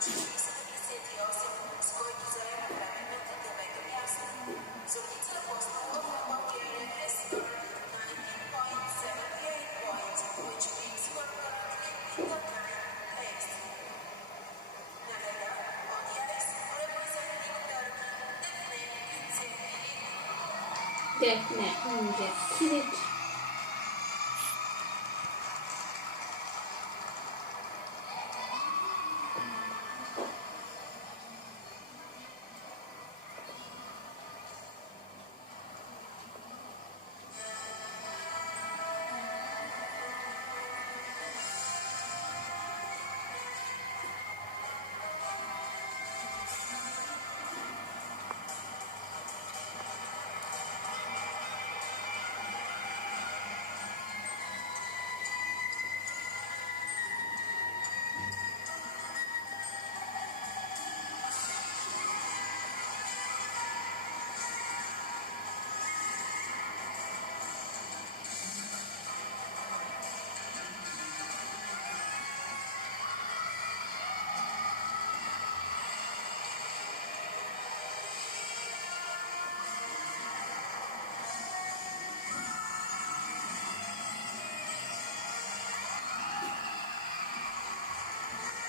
Dziedzictwo Instytucji Osób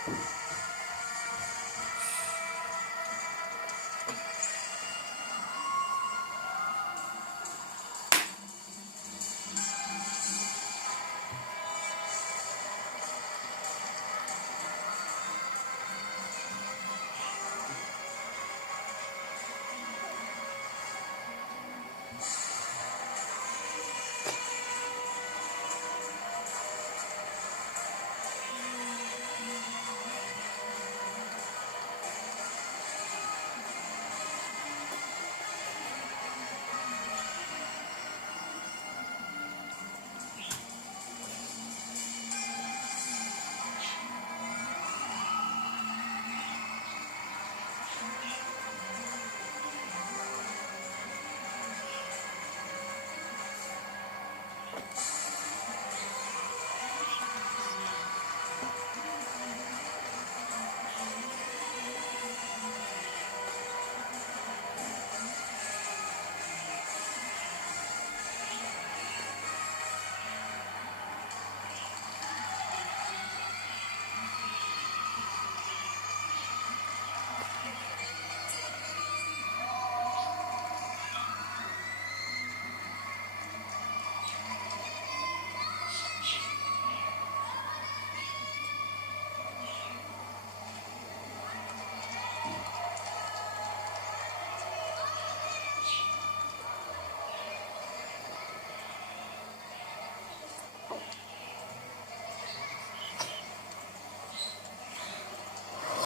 you